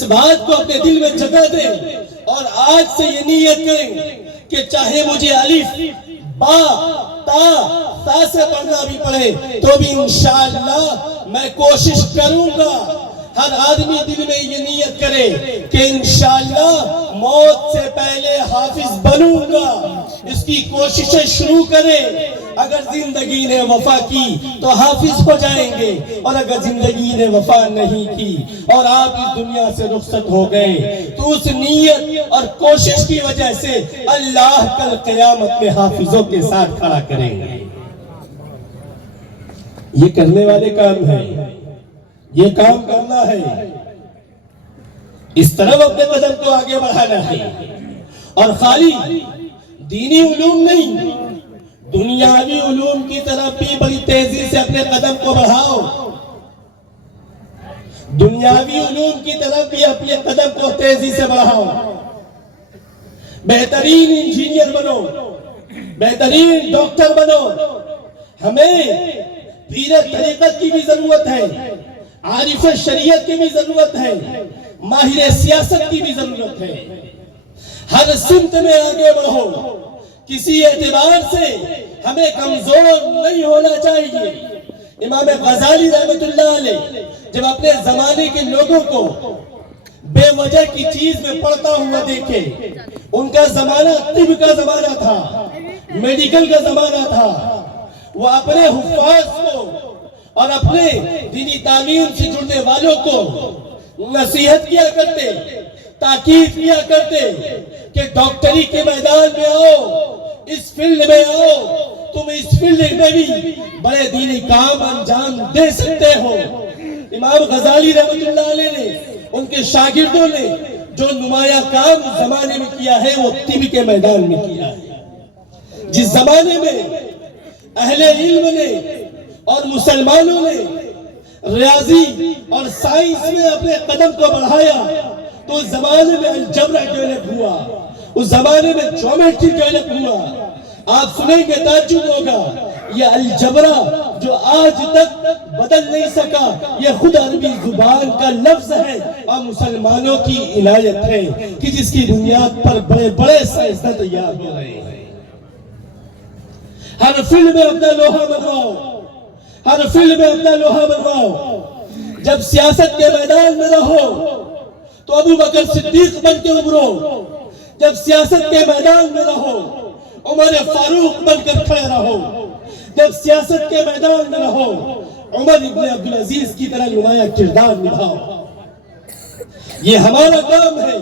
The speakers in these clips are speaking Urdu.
اس بات کو اپنے دل میں جگہ دیں اور آج سے یہ نیت کریں کہ چاہے مجھے الف با تا تا سے پڑھنا بھی پڑے تو بھی انشاءاللہ میں کوشش کروں گا۔ ہر آدمی دل میں یہ نیت کرے کہ انشاءاللہ موت سے پہلے حافظ بنوں گا، اس کی کوششیں شروع کرے۔ اگر زندگی نے وفا کی تو حافظ ہو جائیں گے، اور اگر زندگی نے وفا نہیں کی اور آپ اس دنیا سے رخصت ہو گئے تو اس نیت اور کوشش کی وجہ سے اللہ کل قیامت میں حافظوں کے ساتھ کھڑا کریں گے۔ یہ کرنے والے کام ہے، یہ کام کرنا ہے، اس طرح اپنے قدم کو آگے بڑھانا ہے، اور خالی دینی علوم نہیں، دنیاوی علوم کی طرف بھی بڑی تیزی سے اپنے قدم کو بڑھاؤ۔ دنیاوی علوم کی طرف بھی اپنے قدم کو تیزی سے بڑھاؤ۔ بہترین انجینئر بنو، بہترین ڈاکٹر بنو۔ ہمیں پیر طریقت کی بھی ضرورت ہے، عارف شریعت کی بھی ضرورت ہے، ماہر سیاست کی بھی ضرورت ہے۔ ہر سمت میں آگے بڑھو، کسی اعتبار سے ہمیں کمزور نہیں ہونا چاہیے۔ امام غزالی رحمت اللہ علیہ جب اپنے زمانے کے لوگوں کو بے وجہ کی چیز میں پڑھتا ہوا دیکھے، ان کا زمانہ طب کا زمانہ تھا، میڈیکل کا زمانہ تھا، وہ اپنے حفاظ کو اور اپنے دینی تعلیم سے جڑنے والوں کو نصیحت کیا کرتے، تاکید کیا کرتے کہ ڈاکٹری کے میدان میں آؤ، اس فیلڈ میں آؤ، تم اس فیلڈ میں بھی بڑے دینی کام انجام دے سکتے ہو۔ امام غزالی رحمت اللہ علیہ نے، ان کے شاگردوں نے جو نمایاں کام زمانے میں کیا ہے وہ طب کے میدان میں کیا ہے۔ جس زمانے میں اہل علم نے اور مسلمانوں نے ریاضی اور سائنس میں اپنے قدم کو بڑھایا تو اس زمانے میں الجبرا ڈیولپ ہوا، اس زمانے میں جیومیٹری ڈیولپ ہوا۔ آپ سنیں گے تعجب ہوگا، یہ الجبرا جو آج تک بدل نہیں سکا یہ خود عربی زبان کا لفظ ہے اور مسلمانوں کی عنایت ہے کہ جس کی بنیاد پر بڑے بڑے سائنسداں تیار ہو رہے ہیں۔ ہر فیلڈ میں اپنا لوہا بنواؤ، ہر فیلڈ میں اپنا لوہا بنواؤ۔ جب سیاست کے میدان میں رہو تو ابو بکر صدیق بن کے ابھرو، جب سیاست کے میدان میں رہو عمر فاروق بن کر کھڑے رہو، جب سیاست کے میدان میں رہو عمر ابن عبدالعزیز کی طرح نمایاں کردار نبھاؤ۔ یہ ہمارا کام ہے۔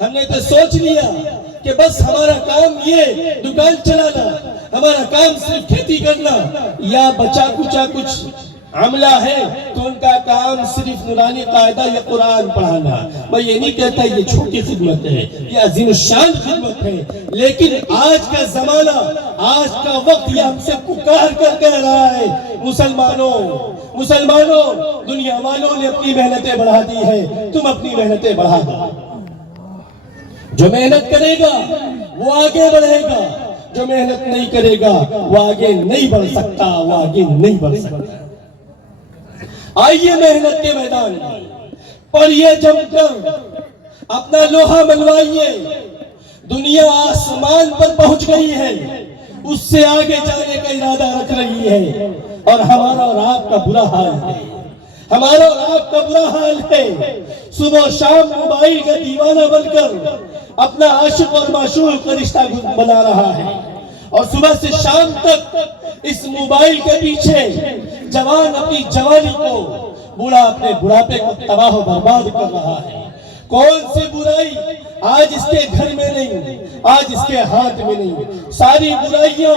ہم نے تو سوچ لیا کہ بس ہمارا کام یہ دکان چلانا، ہمارا کام صرف کھیتی کرنا یا بچا کچا کچھ عملہ ہے تو ان کا کام صرف نورانی قاعدہ یا قرآن پڑھانا۔ میں یہ نہیں کہتا یہ چھوٹی خدمت ہے، یہ عظیم الشان خدمت ہے، لیکن آج کا زمانہ، آج کا وقت یہ ہم سے پکار کر کہہ رہا ہے، مسلمانوں، دنیا والوں نے اپنی محنتیں بڑھا دی ہے، تم اپنی محنتیں بڑھا دو۔ جو محنت کرے گا وہ آگے بڑھے گا، جو محنت نہیں کرے گا وہ آگے نہیں بڑھ سکتا، وہ آگے نہیں بڑھ سکتا۔ آئیے محنت کے میدان میں پڑھیے جم کر، اپنا لوہا منوائیے۔ دنیا آسمان پر پہنچ گئی ہے، اس سے آگے جانے کا ارادہ رکھ رہی ہے، اور ہمارا اور آپ کا برا حال ہے، ہمارا اور آپ کا برا حال ہے۔ صبح و شام موبائل کا دیوانہ بن کر اپنا عاشق اور معشوق کا رشتہ بنا رہا ہے، اور صبح سے شام تک اس موبائل کے پیچھے جوان اپنی جوانی کو، بوڑھا اپنے بڑھاپے کو تباہ و برباد کر رہا ہے۔ کون سی برائی آج اس کے گھر میں نہیں، آج اس کے ہاتھ میں نہیں، ساری برائیاں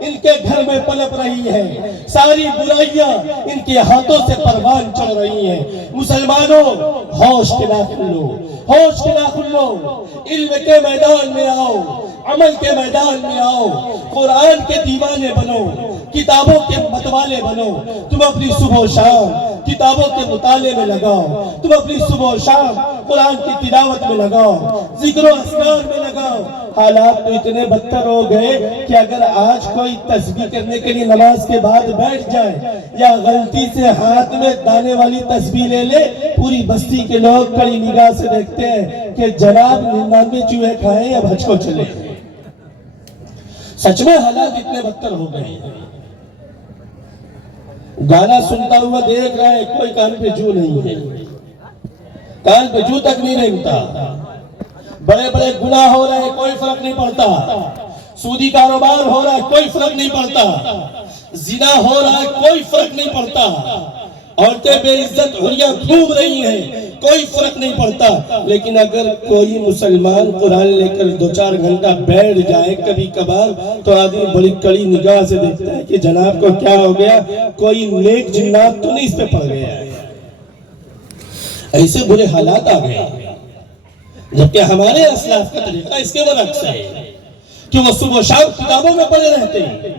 ان کے گھر میں پلپ رہی ہیں، ساری برائیاں ان کے ہاتھوں سے پروان چڑھ رہی ہیں۔ مسلمانوں، ہوش کے ناخن لو، ہوش کے ناخن لو، علم کے میدان میں آؤ، عمل کے میدان میں آؤ، قرآن کے دیوانے بنو، کتابوں کے متوالے بنو۔ تم اپنی صبح و شام کتابوں کے مطالعے میں لگاؤ، تم اپنی صبح و شام قرآن کی تلاوت میں لگاؤ، ذکر و اذکار میں لگاؤ، حالات تو اتنے بدتر ہو گئے کہ اگر آج کوئی تسبیح کرنے کے لیے نماز کے بعد بیٹھ جائے یا غلطی سے ہاتھ میں دانے والی تسبیح لے لے، پوری بستی کے لوگ کڑی نگاہ سے دیکھتے ہیں کہ جناب 99 چوہے کھائے یا بھج کو چلے۔ سچ میں حالات اتنے بدتر ہو گئے ہیں۔ گانا سنتا ہوا دیکھ رہا ہے، کوئی کان پہ جو نہیں ہے، کان پہ جو تک نہیں رہتا۔ بڑے بڑے گناہ ہو رہے ہیں، کوئی فرق نہیں پڑتا۔ سودی کاروبار ہو رہا ہے، کوئی فرق نہیں پڑتا۔ زنا ہو رہا ہے، کوئی فرق نہیں پڑتا۔ عورتیں بے عزت حریاں گھوم رہی ہیں، کوئی فرق نہیں پڑتا۔ لیکن اگر کوئی مسلمان قرآن لے کر 2-4 گھنٹہ بیٹھ جائے کبھی کبھار، تو آدمی بڑی کڑی نگاہ سے دیکھتا ہے کہ جناب کو کیا ہو گیا، کوئی نیک جنات تو نہیں اس پہ پڑ گیا ہے۔ ایسے برے حالات آ گئے، جبکہ ہمارے اسلاف کا طریقہ اس کے برعکس ہے کہ وہ صبح و شام کتابوں میں پڑے رہتے ہیں۔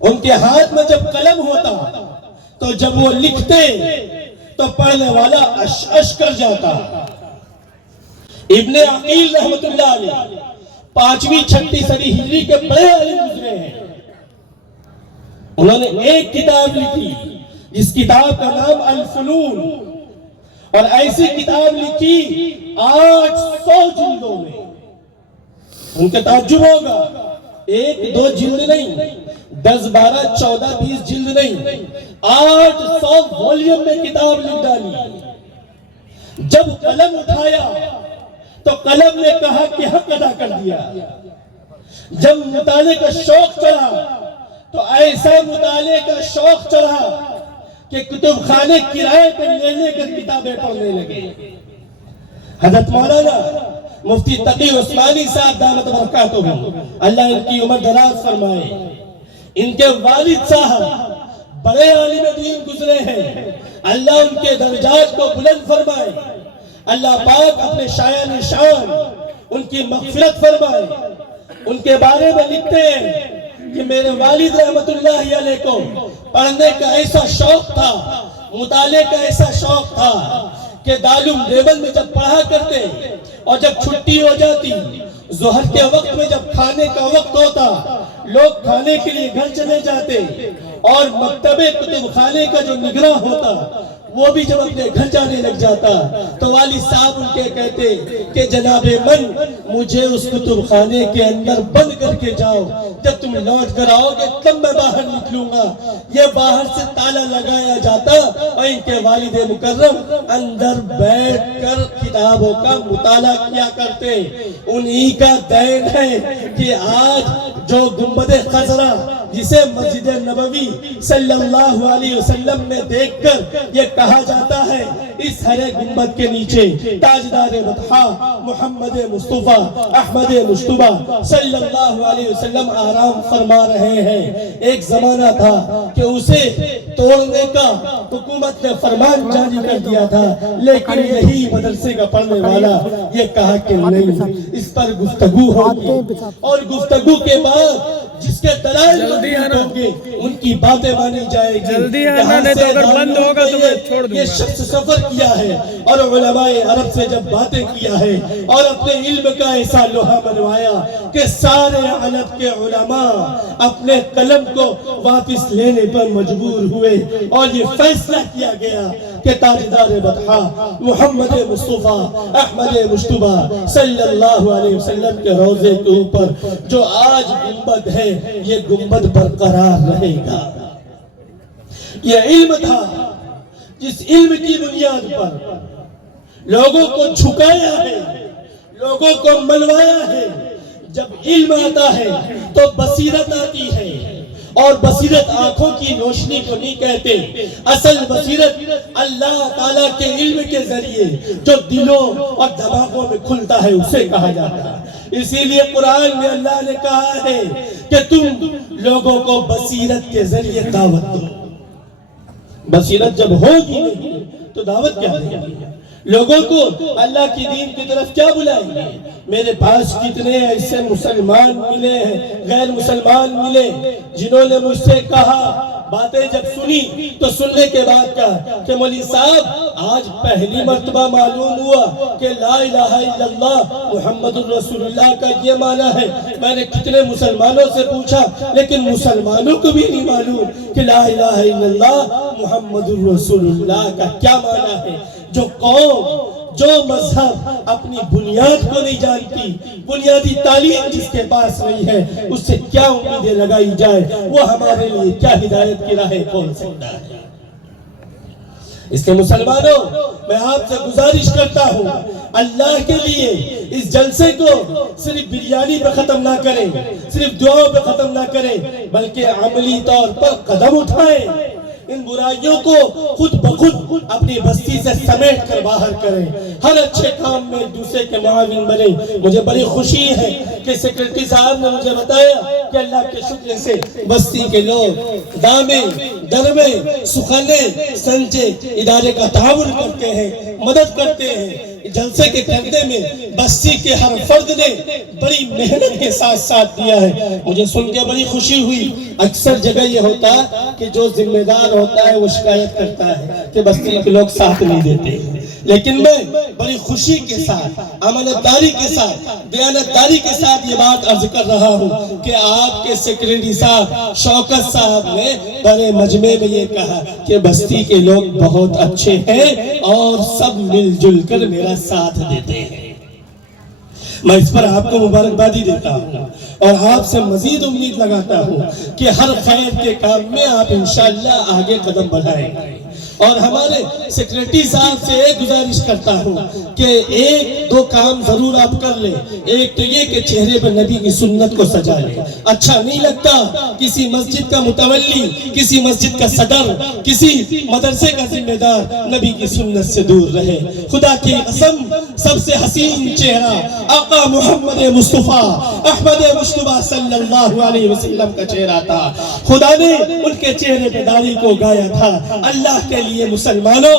ان کے ہاتھ میں جب قلم ہوتا تو جب وہ لکھتے تو پڑھنے والا اش کر جاتا۔ ابن عقیل رحمت اللہ علیہ 5ویں-6 صدی ہجری کے بڑے عالم گزرے ہیں۔ انہوں نے ایک کتاب لکھی جس کتاب کا نام الفنون، اور ایسی کتاب لکھی 800 جلدوں میں۔ ان کا تعجب ہوگا، 1-2 جلد نہیں، 10, 12, 14, 20 جلد نہیں، 800 والیوم میں کتاب لکھ ڈالی۔ جب قلم اٹھایا تو قلم نے کہا کہ حق ادا کر دیا۔ جب مطالعے کا شوق چڑھا تو ایسا مطالعے کا شوق چڑھا کہ کتب خانے کرائے پر لے کر کتابیں پڑھنے لگے۔ حضرت مولانا مفتی تقی عثمانی صاحب دامت برکاتہ، اللہ ان کی عمر دراز فرمائے، ان کے والد صاحب بڑے عالم دین گزرے ہیں، اللہ ان کے درجات کو بلند فرمائے، اللہ پاک اپنے شایان شان ان کی مغفرت فرمائے۔ ان کے بارے میں لکھتے ہیں کہ میرے والد رحمت اللہ علیہ کو پڑھنے کا ایسا شوق تھا، مطالعے کا ایسا شوق تھا کہ دارالعلوم دیوبند میں جب پڑھا کرتے اور جب چھٹی ہو جاتی، ظہر کے وقت میں جب کھانے کا وقت ہوتا، لوگ کھانے کے لیے گھر چلے جاتے اور مکتبے کتب خانے کا جو نگراں ہوتا وہ بھی جب اپنے گھر جانے لگ جاتا تو والد صاحب ان کے کہتے کہ جناب من مجھے اس کتب خانے کے اندر بند کر کے جاؤ، جب تم لوٹ کر آؤ گے تب میں باہر نکلوں گا۔ یہ باہر سے تالا لگایا جاتا اور ان کے والد مکرم اندر بیٹھ کر کتابوں کا مطالعہ کیا کرتے۔ انہی کا دین ہے کہ آج جو گنبد خضرا جسے مسجد نبوی صلی اللہ علیہ وسلم میں دیکھ کر یہ کہا جاتا ہے اس ہرے گنبد کے نیچے تاجدار بطحا محمد مصطفیٰ احمد مجتبیٰ صلی اللہ علیہ وسلم آرام فرما رہے ہیں۔ ایک زمانہ تھا کہ اسے توڑنے کا حکومت نے فرمان جاری کر دیا تھا، لیکن یہی مدرسے کا پڑھنے والا یہ کہا کہ نہیں، اس پر گفتگو ہوگی اور گفتگو کے بعد جس کے دلائل ہوں گے ان کی باتیں مانی جائے گی۔ یہاں سے بند ہوگا تو میں چھوڑ دوں گا۔ یہ شخص سفر کیا ہے اور علماء عرب سے جب باتیں کیا ہے اور اپنے علم کا ایسا لوہا بنوایا کہ سارے عرب کے علماء اپنے قلم کو واپس لینے پر مجبور ہوئے اور یہ فیصلہ کیا گیا کہ تاجدار بطحا محمد مصطفیٰ احمد مجتبیٰ صلی اللہ علیہ وسلم کے روضے کے اوپر جو آج گنبد ہے یہ گنبد برقرار رہے گا۔ یہ علم تھا جس علم کی بنیاد پر لوگوں کو جھکایا ہے، لوگوں کو منوایا ہے۔ جب علم آتا ہے تو بصیرت آتی ہے، اور بصیرت آنکھوں کی روشنی کو نہیں کہتے، اصل بصیرت اللہ تعالیٰ کے علم کے ذریعے جو دلوں اور دماغوں میں کھلتا ہے اسے کہا جاتا ہے۔ اسی لیے قرآن میں اللہ نے کہا ہے کہ تم لوگوں کو بصیرت کے ذریعے دعوت دو۔ بصیرت جب ہوگی نہیں تو دعوت کیا دیں گے؟ لوگوں کو اللہ کی دین کی طرف کیا بلائیں گے؟ میرے پاس کتنے ایسے مسلمان ملے ہیں، غیر مسلمان ملے، جنہوں نے مجھ سے کہا، باتیں جب سنی تو سننے کے بعد کہا کہ مولوی صاحب آج پہلی مرتبہ معلوم ہوا ہوا کہ لا الہ الا اللہ محمد الرسول اللہ کا یہ معنی ہے. میں نے کتنے مسلمانوں سے پوچھا لیکن مسلمانوں کو بھی نہیں معلوم کہ لا الہ الا اللہ محمد الرسول اللہ کا کیا معنی ہے. جو قوم جو مذہب اپنی بنیاد کو نہیں جانتی، بنیادی تعلیم جس کے پاس نہیں ہے، اس سے کیا امیدیں لگائی جائے، وہ ہمارے لیے کیا ہدایت کی راہیں کھول سکتا ہے. اس لیے مسلمانوں میں آپ سے گزارش کرتا ہوں، اللہ کے لیے اس جلسے کو صرف بریانی پہ ختم نہ کریں، صرف دعاؤں پہ ختم نہ کریں، بلکہ عملی طور پر قدم اٹھائیں. ان برائیوں کو خود بخود اپنی بستی سے سمیٹ کر باہر کریں. ہر اچھے کام میں ایک دوسرے کے معاون بنیں. مجھے بڑی خوشی ہے کہ سیکرٹری صاحب نے مجھے بتایا کہ اللہ کے شکر سے بستی کے لوگ دامے درمے سخنے سنجے ادارے کا تعاون کرتے ہیں، مدد کرتے ہیں. جلسے کے کرنے میں بستی کے ہر فرد نے بڑی محنت کے ساتھ ساتھ دیا ہے. مجھے سن کے بڑی خوشی ہوئی. اکثر جگہ یہ ہوتا ہے کہ جو ذمہ دار ہوتا ہے وہ شکایت کرتا ہے کہ بستی کے لوگ ساتھ نہیں دیتے، لیکن میں بڑی خوشی کے ساتھ، امانتداری کے ساتھ، دیانتداری کے ساتھ یہ بات عرض کر رہا ہوں کہ آپ کے سیکریٹری صاحب شوکت صاحب نے بڑے مجمع میں یہ کہا کہ بستی کے لوگ بہت اچھے ہیں اور سب مل جل کر میرا ساتھ دیتے ہیں. میں اس پر آپ کو مبارکبادی دیتا ہوں اور آپ سے مزید امید لگاتا ہوں کہ ہر خیر کے کام میں آپ انشاءاللہ آگے قدم بڑھائیں گے. اور ہمارے سیکریٹری صاحب سے ایک گزارش کرتا ہوں کہ ایک دو کام ضرور آپ کر لیں. ایک تو یہ کہ چہرے پر نبی کی سنت کو سجا لیں. اچھا نہیں لگتا کسی مسجد کا متولی، کسی مسجد کا صدر، کسی مدرسے کا ذمہ دار نبی کی سنت سے دور رہے. خدا کی قسم سب سے حسین چہرہ آقا محمد مصطفیٰ احمد مصطفیٰ صلی اللہ علیہ وسلم کا چہرہ تھا. خدا نے ان کے چہرے پہ داڑھی کو گایا تھا. اللہ کے لیے مسلمانوں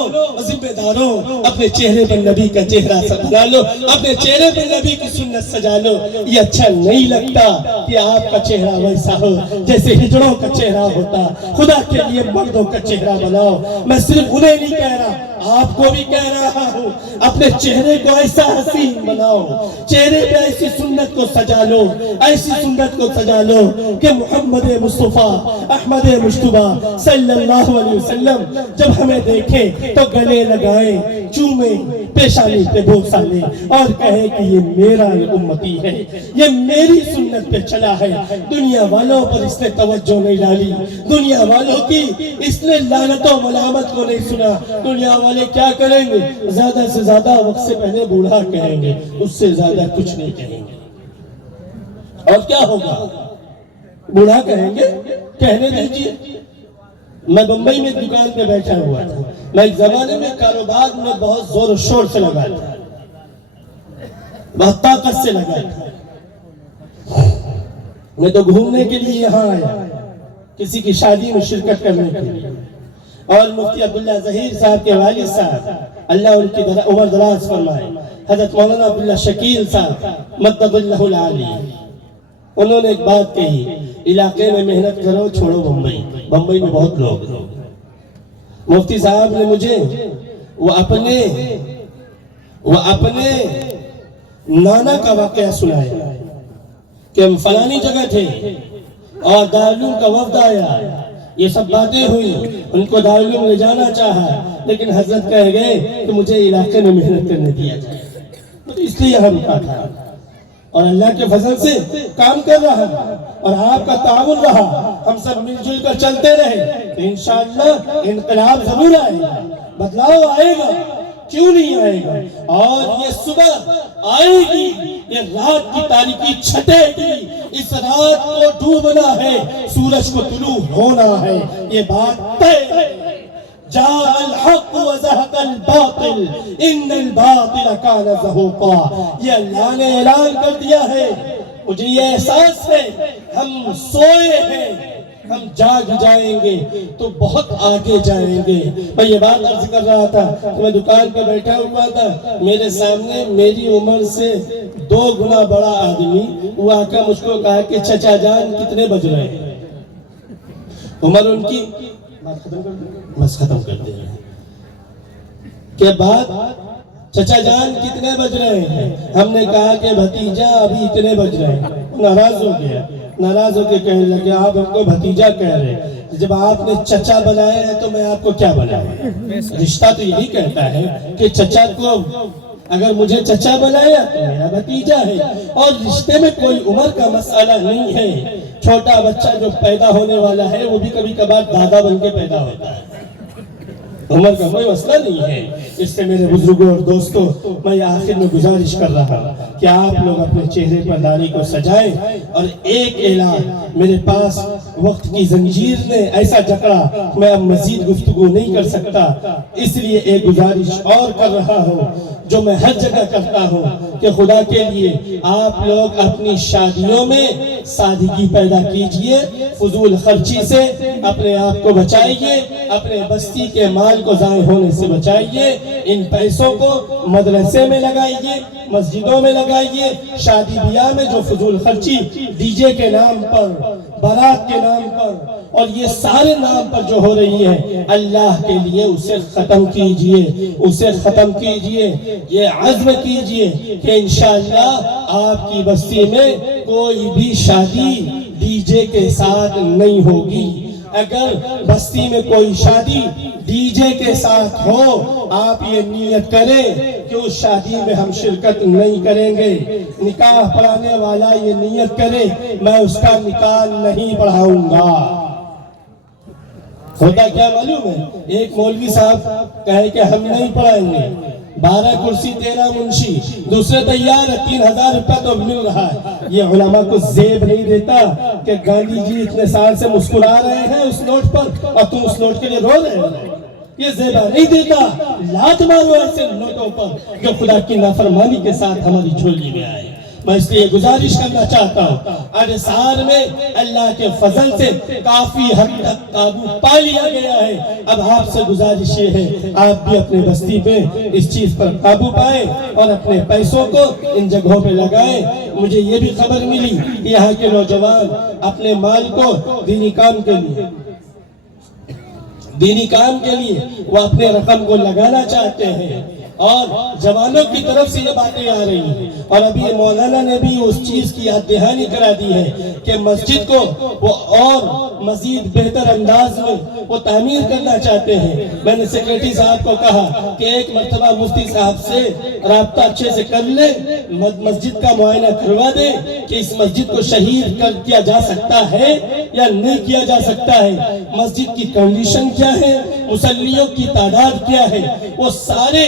ذمہ داروں اپنے چہرے پر نبی کا چہرہ بنا لو، اپنے چہرے پر نبی کی سنت سجا لو. یہ اچھا نہیں لگتا کہ آپ کا چہرہ ویسا ہو جیسے ہجڑوں کا چہرہ ہوتا. خدا کے لیے مردوں کا چہرہ بناؤ. میں صرف انہیں نہیں کہہ رہا، آپ کو بھی کہہ رہا ہوں، اپنے چہرے کو ایسا حسین بناؤ، چہرے پہ ایسی سنت کو سجا لو، ایسی سنت کو سجا لو کہ محمد مصطفیٰ احمد مصطفیٰ صلی اللہ علیہ وسلم جب ہمیں دیکھیں تو گلے لگائیں، چومیں، پیشانی پہ بوسہ لیں اور کہے کہ یہ میرا امتی ہے، یہ میری سنت پہ چلا ہے. دنیا والوں پر اس نے توجہ نہیں ڈالی، دنیا والوں کی اس نے لعنت و ملامت کو نہیں سنا. دنیا والے کیا کریں گے؟ زیادہ سے زیادہ وقت سے پہلے بوڑھا کہیں گے، اس سے زیادہ کچھ نہیں کہیں گے. اور کیا ہوگا؟ بوڑھا کہیں گے، کہنے دیجیے. میں بمبئی میں دکان پہ بیٹھا ہوا تھا. میں ایک زمانے میں کاروبار میں بہت زور و شور سے لگا تھا، بہت طاقت سے لگا تھا. میں تو گھومنے کے لیے یہاں آیا، کسی کی شادی میں شرکت کرنے کے لیے. اور مفتی عبداللہ ظہیر صاحب کے والد صاحب اللہ ان کی عمر دراز فرمائے، حضرت مولانا عبداللہ شکیل صاحب مدد اللہ العالی، انہوں نے ایک بات کہی، علاقے میں محنت کرو، چھوڑو بمبئی. بمبئی میں بہت لوگ ہیں. مفتی صاحب نے مجھے وہ اپنے نانا کا واقعہ سنایا کہ ہم فلانی جگہ تھے اور دارالعلوم کا وفد آیا. یہ سب باتیں ہوئی، ان کو دارالعلوم لے جانا چاہا لیکن حضرت کہہ گئے کہ مجھے علاقے میں محنت کرنے دیا جائے، اس لیے یہاں رکا تھا. اور اللہ کے فضل سے کام کر رہا اور آپ کا تعاون رہا، ہم سب مل جل کر چلتے رہے تو انشاءاللہ انقلاب ضرور آئے گا، بدلاؤ آئے گا. کیوں نہیں آئے گا؟ اور یہ صبح آئے گی، یہ رات کی تاریکی چھٹے گی. اس رات کو ڈوبنا ہے، سورج کو طلوع ہونا ہے، یہ بات طے ہے. جاء الحق وزهق الباطل ان الباطل كان زهوقا. یہ اللہ نے اعلان کر دیا ہے. مجھے یہ احساس ہے ہم سوئے ہیں، ہم جاگ جائیں گے تو بہت آگے جائیں گے. میں یہ بات عرض کر رہا تھا، میں دکان پر بیٹھا ہوا تھا، میرے سامنے میری عمر سے 2 گنا بڑا آدمی وہ آ کر مجھ کو کہا کہ چچا جان کتنے بج رہے ہیں؟ عمر ان کی بس ختم کر دے رہے ہیں کہ بات چچا جان کتنے بج رہے ہیں؟ ہم نے کہا کہ بھتیجا ابھی اتنے بج رہے ہیں۔ ناراض ہو گیا، ناراض ہو کے کہنے لگے آپ ہم کو بھتیجا کہہ رہے ہیں، جب آپ نے چچا بنایا ہے تو میں آپ کو کیا بنایا؟ رشتہ تو یہی کہتا ہے کہ چچا کو اگر مجھے چچا بنایا تو میرا بھتیجا ہے، اور رشتے میں کوئی عمر کا مسئلہ نہیں ہے۔ چھوٹا بچہ جو پیدا ہونے والا ہے وہ بھی کبھی کبھار دادا بن کے پیدا ہوتا ہے، عمر کا کوئی مسئلہ نہیں ہے۔ اس سے میرے بزرگوں اور دوستوں، میں آخر میں گزارش کر رہا ہوں کہ آپ لوگ اپنے چہرے پر داڑھی کو سجائیں، اور ایک اعلان، میرے پاس وقت کی زنجیر نے ایسا جکڑا میں اب مزید گفتگو نہیں کر سکتا، اس لیے ایک گزارش اور کر رہا ہوں جو میں ہر جگہ کرتا ہوں کہ خدا کے لیے آپ لوگ اپنی شادیوں میں سادگی پیدا کیجئے، فضول خرچی سے اپنے آپ کو بچائیے، اپنے بستی کے مال کو ضائع ہونے سے بچائیے، ان پیسوں کو مدرسے میں لگائیے، مسجدوں میں لگائیے۔ شادی بیاہ میں جو فضول خرچی ڈی جے کے نام پر، بارات کے نام پر اور یہ سارے نام پر جو ہو رہی ہے، اللہ کے لیے اسے ختم کیجئے، اسے ختم کیجئے۔ یہ عزم کیجئے کہ انشاءاللہ آپ کی بستی میں کوئی بھی شادی ڈی جے کے ساتھ نہیں ہوگی۔ اگر بستی میں کوئی شادی ڈی جے کے ساتھ ہو، آپ یہ نیت کریں کہ اس شادی میں ہم شرکت نہیں کریں گے۔ نکاح پڑھانے والا یہ نیت کرے میں اس کا نکاح نہیں پڑھاؤں گا۔ ہوتا کیا معلوم ہے؟ ایک مولوی صاحب کہے کہ ہم نہیں پڑھائیں گے، 12 کرسی 13 منشی، دوسرے تیار ہے، 3000 روپے تو مل رہا ہے۔ یہ علماء کو زیب نہیں دیتا کہ گاندھی جی اتنے سال سے مسکرا رہے ہیں اس نوٹ پر اور تم اس نوٹ کے لیے رو رہے ہو۔ یہ زیبہ نہیں دیتا، لات مارو ایسے نوٹوں پر جو خدا کی نافرمانی کے ساتھ ہماری جھولی میں آئے۔ میں اس لیے گزارش کرنا چاہتا ہوں، اجسار میں اللہ کے فضل سے کافی حد تک قابو پا لیا گیا ہے۔ اب آپ سے گزارش یہ ہے آپ بھی اپنے بستی پہ اس چیز پر قابو پائیں اور اپنے پیسوں کو ان جگہوں پہ لگائیں۔ مجھے یہ بھی خبر ملی کہ یہاں کے نوجوان اپنے مال کو دینی کام کے لیے وہ اپنے رقم کو لگانا چاہتے ہیں، اور جوانوں کی طرف سے یہ باتیں آ رہی ہیں، اور ابھی مولانا نے بھی اس چیز کی یاد دہانی کرا دی ہے کہ مسجد کو وہ اور مزید بہتر انداز میں وہ تعمیر کرنا چاہتے ہیں۔ میں نے سیکریٹری صاحب کو کہا کہ ایک مرتبہ مفتی صاحب سے رابطہ اچھے سے کر لے، مسجد کا معائنہ کروا دے کہ اس مسجد کو شہید کر کیا جا سکتا ہے یا نہیں کیا جا سکتا ہے، مسجد کی کنڈیشن کیا ہے، مصلیوں کی تعداد کیا ہے، وہ سارے۔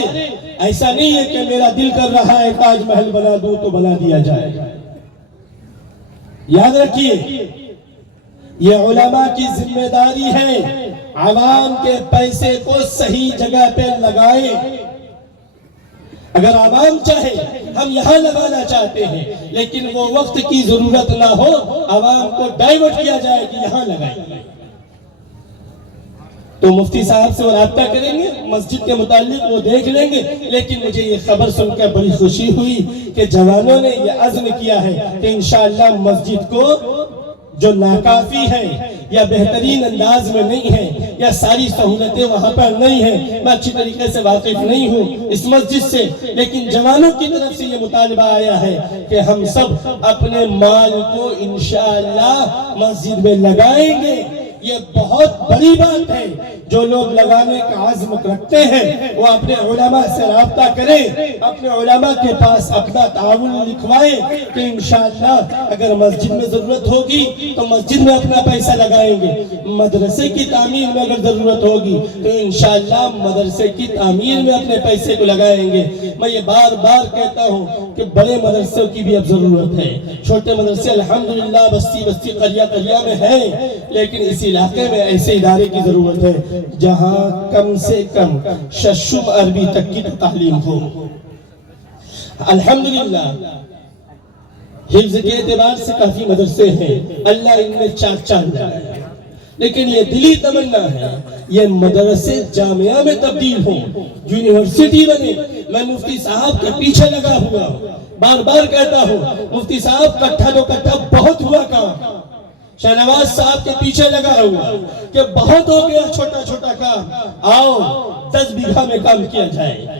ایسا نہیں ہے کہ میرا دل کر رہا ہے تاج محل بنا دوں تو بنا دیا جائے۔ یاد رکھیے یہ علماء کی ذمہ داری ہے، عوام کے پیسے کو صحیح جگہ پہ لگائیں۔ اگر عوام چاہے ہم یہاں لگانا چاہتے ہیں لیکن وہ وقت کی ضرورت نہ ہو، عوام کو ڈائیورٹ کیا جائے کہ یہاں لگائیں، تو مفتی صاحب سے وہ رابطہ کریں گے، مسجد کے متعلق وہ دیکھ لیں گے۔ لیکن مجھے یہ خبر سن کر بڑی خوشی ہوئی کہ جوانوں نے یہ عزم کیا ہے کہ انشاءاللہ مسجد کو جو ناکافی ہے یا بہترین انداز میں نہیں ہے یا ساری سہولتیں وہاں پر نہیں ہیں، میں اچھی طریقے سے واقف نہیں ہوں اس مسجد سے، لیکن جوانوں کی طرف سے یہ مطالبہ آیا ہے کہ ہم سب اپنے مال کو انشاءاللہ مسجد میں لگائیں گے۔ یہ بہت بڑی بات ہے، جو لوگ لگانے کا عزم رکھتے ہیں وہ اپنے علماء سے رابطہ کریں، اپنے علماء کے پاس اپنا تعاون لکھوائیں کہ انشاءاللہ اگر مسجد میں ضرورت ہوگی تو مسجد میں اپنا پیسہ لگائیں گے، مدرسے کی تعمیر میں اگر ضرورت ہوگی تو انشاءاللہ مدرسے کی تعمیر میں اپنے پیسے کو لگائیں گے۔ میں یہ بار بار کہتا ہوں کہ بڑے مدرسوں کی بھی اب ضرورت ہے، چھوٹے مدرسے الحمدللہ بستی قریہ میں ہیں، لیکن اس علاقے میں ایسے ادارے کی ضرورت ہے جہاں کم سے کم ششم عربی تک کی تعلیم ہو۔ الحمدللہ حفظ کے اعتبار سے کافی مدرسے ہیں، اللہ ان میں چاک چاند جائے، لیکن یہ دلی تمنا ہے یہ مدرسے جامعہ میں تبدیل ہوں، یونیورسٹی بنے۔ میں مفتی صاحب کے پیچھے لگا ہوا بار بار کہتا ہوں، مفتی صاحب کٹھا دو کٹھا بہت ہوا کام، شہنواز صاحب کے پیچھے لگا ہوا کہ بہت ہو گیا چھوٹا چھوٹا کام، آؤ 10 بیگھہ میں کام کیا جائے،